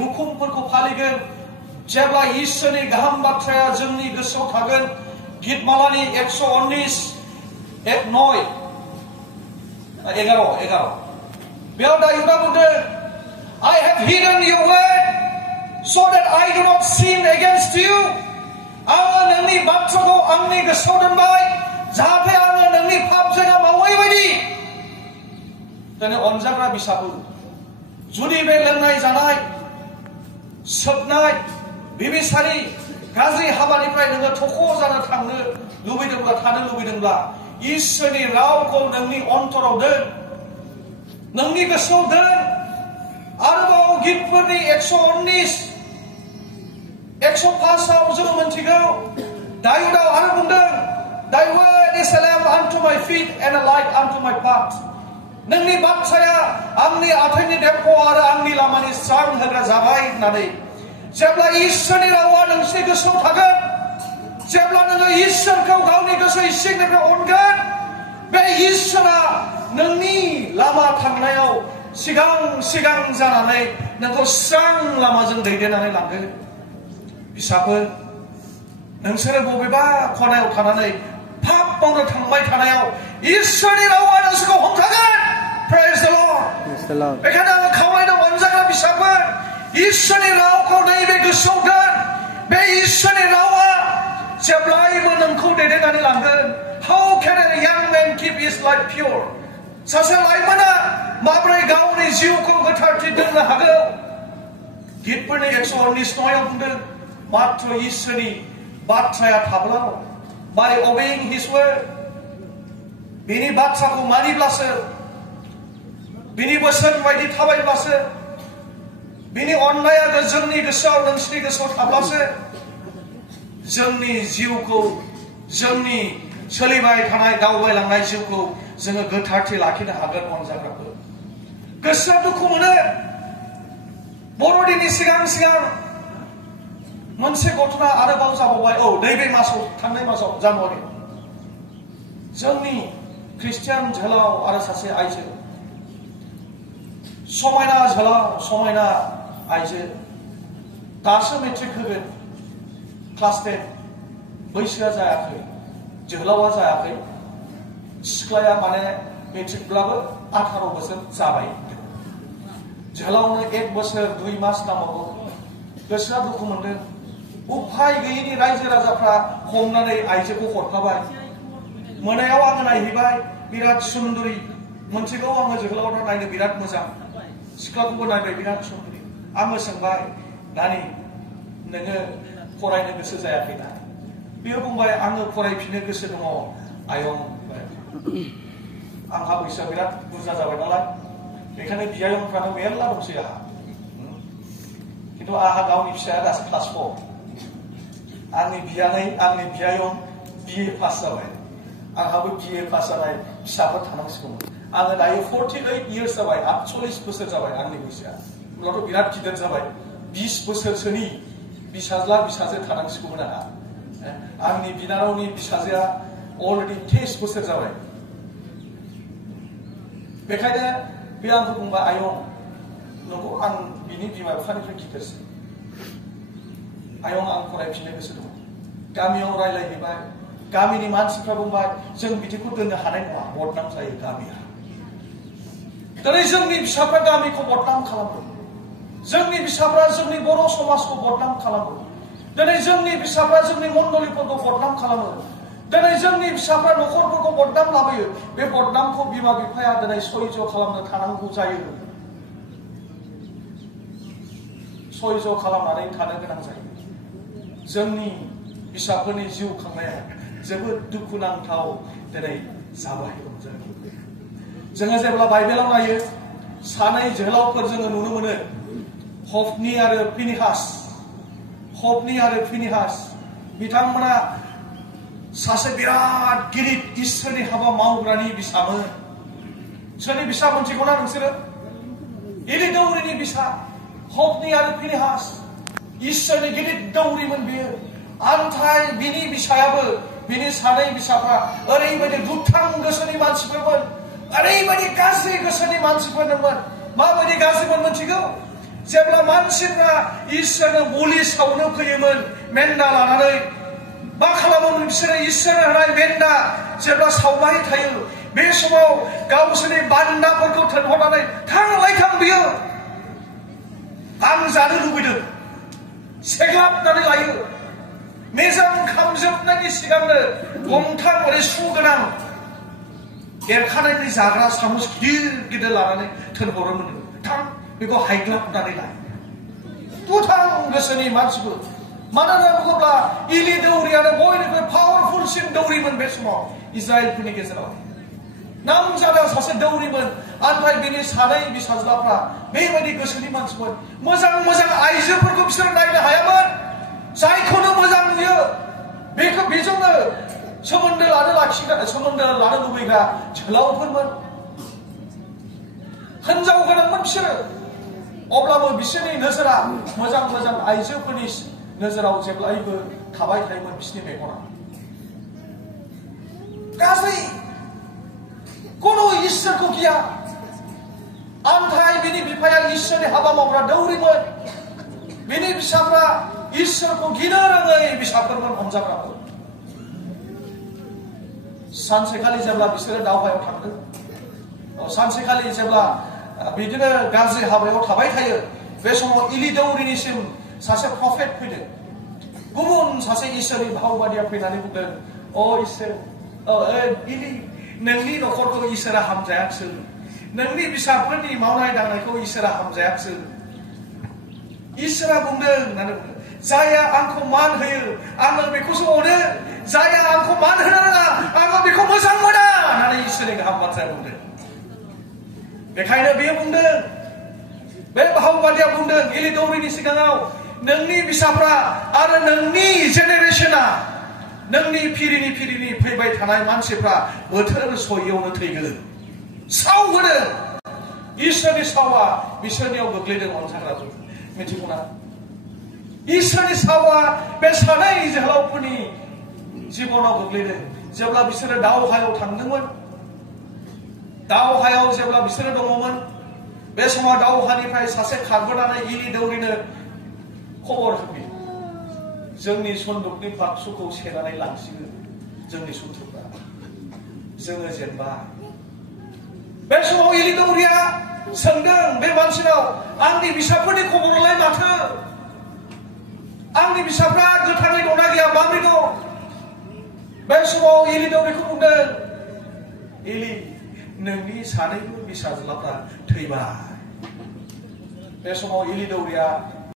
हुकुमफोरखौ फालिगोन जेब्ला इसोरनि गाहाम बाथ्राया जोंनि गोसोआव थागोन गीतमालानि 119 9 11 बेयाव दायुदा बुंदों I have hidden your word so that I do not sin against you. आङो नोंनि बाथ्राखौ आंनि गोसोआव दोनबाय जाहाथे आङो नोंनि पाप जायगा मावै बायदि दिनै अनजाग्रा बिसाबो जुदि बे लोंनाय जानाय सोबनाय बिबिसारि गाज्रि हाबानिफ्राय नोङो थख' जानो थांनो लुबैदोंब्ला थानो लुबैदोंब्ला इसोरनि रावखौ नोंनि अन्तराव दोन नोंनि गोसोआव दोन आरोबाव गीतफोरनि 119 105 आव जों मोनथिगौ दायुदाव आरो बुंदों Thy word is a lamp unto my feet and a light unto my path. नोंनि बाथ्राया आंनि आथिंनि देबख' आरो आंनि लामानि स्रां होग्रा जाबाय होननानै जेब्ला इसोरनि रावा नोंसिनि गोसोआव थागोन जेब्ला नोङो इसोरखौ गावनि गोसो इसिंनिफ्राय अनगोन बे इसोरा नोंनि लामा थांनायाव सिगां जानानै नोंखौ स्रां लामाजों दैदेननानै लांगोन फिसाफोर नोंसोरो बबेबा खनायाव थानानै पाप मावनो थांबाय थानायाव इसोरनि रावा नोंसोरखौ हमथागोन Praise the Lord. बेखायनो आङो खावलायदों अनजाग्रा फिसाफोर इसोरनि रावखौ नैबे गोसोआव दोन बे इसोरनि रावा जेब्लायबो नोंखौ दैदेननानै लांगोन How can a young man keep his life pure? सासे लाइमोना माबोरै गावनि जिउखौ गोथारथि दोननो हागौ गीतफोरनि 119 आव बुंदों मात्र इसोरनि बाथ्राया थाब्लाल' by obeying his word बिनि बाथ्राखौ मानिब्लासो बिनि बोसोन बायदि थाबायब्लासो बिनि अननाया जोंनि गोसोआव नोंसिनि गोसोआव थाब्लासो जोंनि जिउखौ जोंनि सोलिबाय थानाय दावबायलांनाय जिउखौ जोङो गोथारथि लाखिनो हागोन अनजाग्राफोर गोसोआ दुखु मोनो बर'दिननि सिगां मोनसे घटना आरोबाव जाबावबाय नैबे मासाव थांनाय मासाव जानुवारि जोंनि ख्रिस्टियान जोहोलाव आरो सासे आइजो समायना जोहोलाव समायना आइजो दासो मेट्रिक होगोन क्लास 10 बैसोआ जायाखै जोहोलावा जायाखै सिख्लाया माने मेट्रिकब्लाबो 18 बोसोर जाबाय जोहोलावनो 1 बोसोर 2 मास नांबावगौ गोसोआ दुखु मोनदों उफाय गैयिनि रायजो राजाफ्रा हमनानै आइजोखौ हरखाबाय मोनायाव आङो नायहैबाय बिराद सुन्दुरि मोनसेखौ आङो जोहोलावना नायनो बिराद मोजां सिख्लाखौबो नायबाय बिराद सुन्दुरि आङो सोंबाय नानि नोङो फरायनो गोसो जायाखैना बियो बुंबाय आङो फरायफिननो गोसो दङ आयं आंहा बैसोआ बिराद बुरजा जाबाय नालाय बेखायनो बियायंफ्रानो मेरला दंसै आंहा खिन्थु आंहा गावनि फिसाया दासो क्लास 4 आंनि बियायं BA पास जाबाय आंहाबो BA पास जानाय फिसाफोर थानांसिगौमोन आङो दायो 48 इयार्स जाबाय 48 बोसोर जाबाय आंनि बैसोआ होमब्लाथ' बिराद गिदिर जाबाय 20 बोसोरसोनि बिसाज्ला बिसाजो थानांसिगौमोन आंहा आंनि बिनानावनि फिसाजोआ अलरेडि 23 बोसोर जाबाय बेखायनो बे आंखौ बुंबाय आयं नोंखौ आं बिनि बिमा बिफानिफ्राय गिदिरसिन आयं आं फरायफिननो गोसो दं गामियाव रायलायहैबाय गामिनि मानसिफ्रा बुंबाय जों बिदिखौ दोननो हानाय नङा बदनाम जायो गामिया दिनै जोंनि फिसाफ्रा गामिखौ बदनाम खालामो जोंनि फिसाफ्रा जोंनि बर' समाजखौ बदनाम खालामो दिनै जोंनि फिसाफ्रा जोंनि मण्डलिफोरखौ बदनाम खालामो दिनै जोंनि फिसाफ्रा न'खरफोरखौ बदनाम लाबोयो बे बदनामखौ बिमा बिफाया दिनै सयज' खालामनो थानांगौ जायो सयज' खालामनानै थानो गोनां जायो जोंनि फिसाफोरनि जिउ खांनाया जोबोद दुखुनांथाव दिनै जाबाय जोङो जेब्ला बाइबेलाव नायो सानै जोहोलावफोर जोङो नुनो मोनो हफनि आरो फिनिहास बिथांमोना सासे बिराद गिदिर इसोरनि हाबा मावग्रानि बिसामोन सोरनि बिसा मोनथिगौना नोंसोरो इलि दौरिनि बिसा हफनि आरो फिनिहास इसोरनि गिदिर दौरिमोन बियो आमथाय बिनि बिसायाबो बिनि सानै बिसाफ्रा ओरैबायदि दुथां गोसोनि मानसिफोरमोन ओरैबायदि गाज्रि गोसोनि मानसिफोर दंमोन माबायदि गाज्रिमोन मोनथिगौ जेब्ला मानसिफ्रा इसोरनो बलि सावनो फैयोमोन मेन्दा लानानै मा खालामोमोन बिसोरो इसोरनो होनाय मेन्दा जेब्ला सावबाय थायो बे समाव गावसोरनि बान्दाफोरखौ थोनहरनानै थांलाय थां बियो आं जानो लुबैदों सेग्लाबनानै लायो मेजेम खामजोबनायनि सिगांनो गंथाम ओरै सुगोनां एरखानायनि जाग्रा सामुस गिदिर गिदिर लानानै थोनहरोमोन थां बेखौ हायग्लाबनानै लायो दुथां गोसोनि मानसिफोर मानोना बुङोब्ला इलि दौरियानो बयनिख्रुइ पावारफुलसिन दौरिमोन बे समाव इजराइलफोरनि गेजेराव नामजादा सासे दौरिमोन ओमफ्राय बिनि सानै बिसाज्लाफ्रा बेबायदि गोसोनि मानसिमोन मोजां मोजां आइजोफोरखौ बिसोर नायनो हायामोन जायखौनो मोजां नुयो बेखौ बेजोंनो सोमोन्दो लानो लुबैग्रा जोहोलावफोरमोन हिनजाव गोनांमोन बिसोरो अब्लाबो बिसोरनि नोजोरा मोजां मोजां आइजोफोरनि नोजोराव जेब्लायबो थाबाय थायोमोन बिसोरनि मेगना गासै কোনো इसोरखौ गिया आमथाय बिनि बिफाया इसोरनि हाबा मावग्रा दौरिमोन बिनि फिसाफ्रा इसोरखौ गिनो रोङै फिसाफोरमोन हमजाग्राफोर सानसेखालि जेब्ला बिसोरो दावहायाव थांदों सानसेखालि जेब्ला बिदिनो गाज्रि हाबायाव थाबाय थायो बे समाव इलि दौरिनिसिम सासे प्रफेट फैदों गुबुन सासे इसोरनि भावबादिया फैनानै बुंदों अ इसोर इलि नोंनि न'खरखौ इसोरा हामजायाखिसै नोंनि फिसाफोरनि मावनाय दांनायखौ इसोरा हामजायाखिसै इसोरा बुंदों होननानै बुंदों जाया आंखौ मान होयो आङो बेखौसो अनो जाया आंखौ मान होनो रोङा आङो बेखौ मोजां मोना होननानै इसोरनि गाहाम बाथ्राया बुंदों बेखायनो बेयो बुंदों बे भावबादिया बुंदों इलि दौरिनि सिगाङाव नोंनि फिसाफ्रा आरो नोंनि जेनेरेशना नोंनि फिरिनि फैबाय थानाय मानसिफ्रा बोथोर सयैयावनो थैगोन साव होदों इसोरनि सावा बिसोरनियाव गोग्लैदों अनसाग्राफोर मिथिगौना इसोरनि सावा बे सानै जोहोलावफोरनि जिबनाव गोग्लैदों जेब्ला बिसोरो दावहायाव थांदोंमोन दावहायाव जेब्ला बिसोरो दङमोन बे समाव दावहानिफ्राय सासे खारबोनानै इलि दौरिनो खबर होफैयो जोंनि सन्दुकनि बाक्सुखौ सेनानै लांसिगोन जोंनि सुथुरफ्रा जोङो जेनबा बे समाव इलि दौरिया सोंदों बे मानसिनाव आंनि बिसाफोरनि खबरालाय माथो आंनि बिसाफ्रा गोथाङै दंना गैया माबोरै दं बे समाव इलि दौरिखौ बुंदों इलि नोंनि सानैबो बिसाज्लाफ्रा थैबाय बे समाव इलि दौरिया